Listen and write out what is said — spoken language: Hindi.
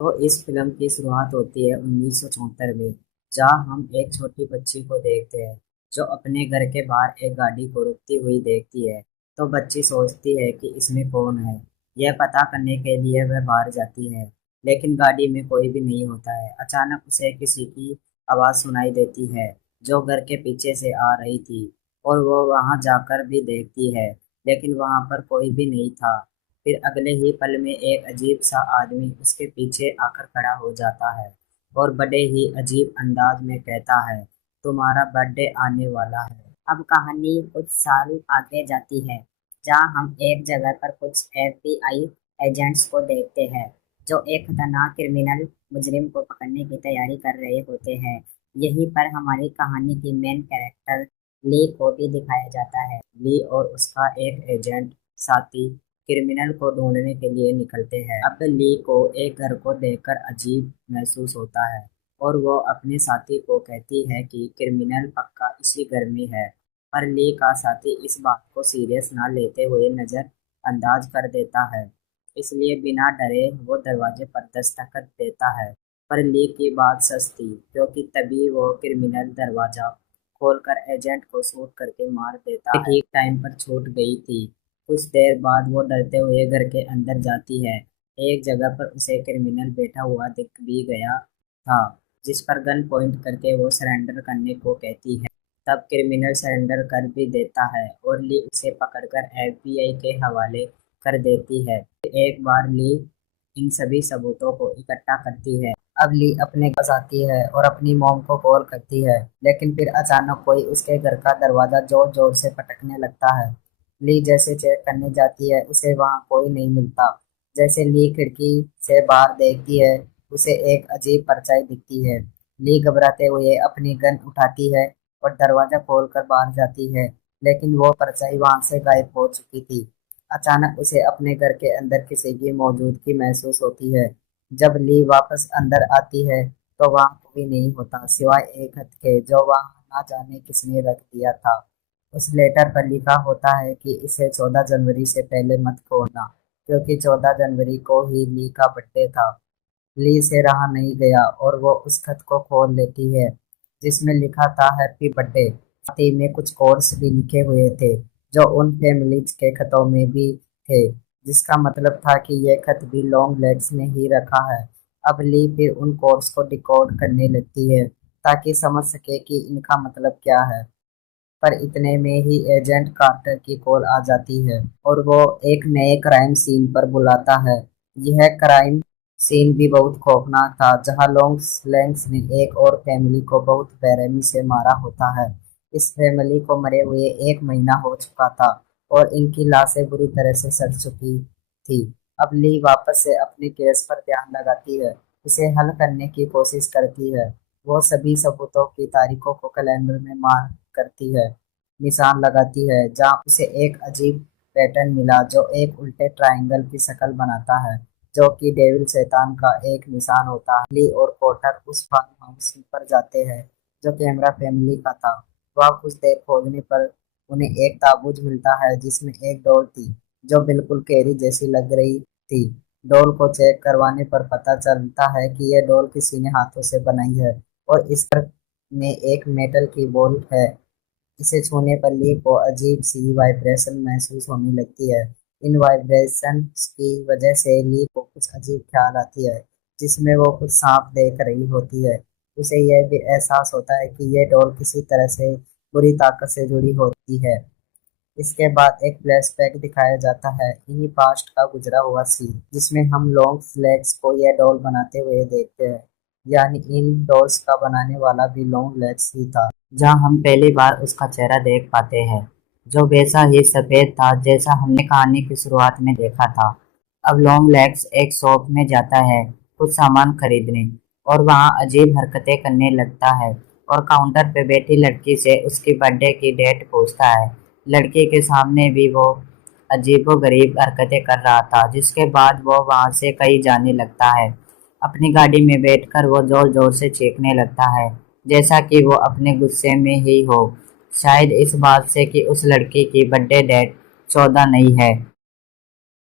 तो इस फिल्म की शुरुआत होती है 1974 में, जहां हम एक छोटी बच्ची को देखते हैं जो अपने घर के बाहर एक गाड़ी को रुकती हुई देखती है। तो बच्ची सोचती है कि इसमें कौन है। यह पता करने के लिए वह बाहर जाती है, लेकिन गाड़ी में कोई भी नहीं होता है। अचानक उसे किसी की आवाज़ सुनाई देती है जो घर के पीछे से आ रही थी, और वो वहां जाकर भी देखती है, लेकिन वहां पर कोई भी नहीं था। फिर अगले ही पल में एक अजीब सा आदमी उसके पीछे आकर खड़ा हो जाता है और बड़े ही अजीब अंदाज में कहता है, तुम्हारा बर्थडे आने वाला है। अब कहानी कुछ साल आगे जाती है, जहां हम एक जगह पर कुछ एफबीआई एजेंट्स को देखते हैं जो एक खतरनाक क्रिमिनल मुजरिम को पकड़ने की तैयारी कर रहे होते हैं। यहीं पर हमारी कहानी की मेन कैरेक्टर ली को भी दिखाया जाता है। ली और उसका एक एजेंट साथी क्रिमिनल को ढूंढने के लिए निकलते हैं। अब ली को एक घर को देखकर अजीब महसूस होता है, और वो अपने साथी को कहती है कि क्रिमिनल पक्का इसी घर में है। पर ली का साथी इस बात को सीरियस ना लेते हुए नजर अंदाज कर देता है, इसलिए बिना डरे वो दरवाजे पर दस्तखत देता है। पर ली की बात सच थी, क्योंकि तभी वो क्रिमिनल दरवाजा खोलकर एजेंट को शूट करके मार देता है। ठीक टाइम पर छूट गई थी। कुछ देर बाद वो डरते हुए घर के अंदर जाती है। एक जगह पर उसे क्रिमिनल बैठा हुआ दिख भी गया था, जिस पर गन पॉइंट करके वो सरेंडर करने को कहती है। तब क्रिमिनल सरेंडर कर भी देता है और ली उसे पकड़कर एफबीआई के हवाले कर देती है। एक बार ली इन सभी सबूतों को इकट्ठा करती है। अब ली अपने पास आती है और अपनी मॉम को कॉल करती है, लेकिन फिर अचानक कोई उसके घर का दरवाजा जोर जोर से पटकने लगता है। ली जैसे चेक करने जाती है, उसे वहां कोई नहीं मिलता। जैसे ली खिड़की से बाहर देखती है, उसे एक अजीब परछाई दिखती है। ली घबराते हुए अपनी गन उठाती है और दरवाजा खोलकर बाहर जाती है, लेकिन वो परछाई वहां से गायब हो चुकी थी। अचानक उसे अपने घर के अंदर किसी की मौजूदगी महसूस होती है। जब ली वापस अंदर आती है तो वहां कोई नहीं होता सिवाय एक खत के, जो वहां ना जाने किसने रख दिया था। उस लेटर पर लिखा होता है कि इसे 14 जनवरी से पहले मत खोलना, क्योंकि 14 जनवरी को ही ली का बर्थडे था। ली से रहा नहीं गया और वो उस खत को खोल लेती है, जिसमें लिखा था हैप्पी बर्थडे। साथ ही में कुछ कोड्स भी लिखे हुए थे जो उन फैमिलीज के खतों में भी थे, जिसका मतलब था कि ये खत भी लॉन्ग लेग्स ने ही रखा है। अब ली फिर उन कोड्स को डिकोड करने लगती है ताकि समझ सके कि इनका मतलब क्या है। पर इतने में ही एजेंट कार्टर की कॉल आ जाती है और वो एक नए क्राइम सीन पर बुलाता है। यह क्राइम सीन भी बहुत खौफनाक था, जहां लॉन्ग लैंग्स ने एक और फैमिली को बहुत बेरहमी से मारा होता है। इस फैमिली को मरे हुए 1 महीना हो चुका था और इनकी लाशें बुरी तरह से सड़ चुकी थी। अब ली वापस से अपने केस पर ध्यान लगाती है, इसे हल करने की कोशिश करती है। वो सभी सबूतों की तारीखों को कैलेंडर में मार्क करती है, निशान लगाती है, जहाँ उसे एक अजीब पैटर्न मिला जो एक उल्टे ट्रायंगल की शक्ल बनाता है, जो कि डेविल शैतान का एक निशान होता है। ली और पोर्टर उस फार्म हाउस पर जाते हैं जो कैमरा फैमिली का था। वह कुछ देर खोजने पर उन्हें एक ताबूत मिलता है जिसमें एक डॉल थी जो बिल्कुल कैरी जैसी लग रही थी। डॉल को चेक करवाने पर पता चलता है कि यह डॉल किसी ने हाथों से बनाई है और इस पर में एक मेटल की बॉल है। इसे छूने पर ली को अजीब सी वाइब्रेशन महसूस होने लगती है। इन वाइब्रेशंस की वजह से ली को कुछ अजीब ख्याल आती है, जिसमें वो कुछ सांप देख रही होती है। उसे यह भी एहसास होता है कि ये डॉल किसी तरह से बुरी ताकत से जुड़ी होती है। इसके बाद एक फ्लैशबैक दिखाया जाता है इन्हीं पास्ट का गुजरा हुआ सीन, जिसमें हम लॉन्ग लेग्स को यह डॉल बनाते हुए देखते हैं। यानी इन डॉल्स का बनाने वाला भी लॉन्ग लेग्स ही था, जहां हम पहली बार उसका चेहरा देख पाते हैं, जो वैसा ही सफेद था जैसा हमने कहानी की शुरुआत में देखा था। अब लॉन्ग लेग्स एक शॉप में जाता है कुछ सामान खरीदने, और वहां अजीब हरकतें करने लगता है और काउंटर पे बैठी लड़की से उसकी बर्थडे की डेट पूछता है। लड़की के सामने भी वो अजीबोगरीब हरकतें कर रहा था, जिसके बाद वो वहां से कहीं जाने लगता है। अपनी गाड़ी में बैठकर वो जोर जोर से चीखने लगता है, जैसा कि वो अपने गुस्से में ही हो, शायद इस बात से कि उस लड़की की बर्थडे डेट 14 नहीं है।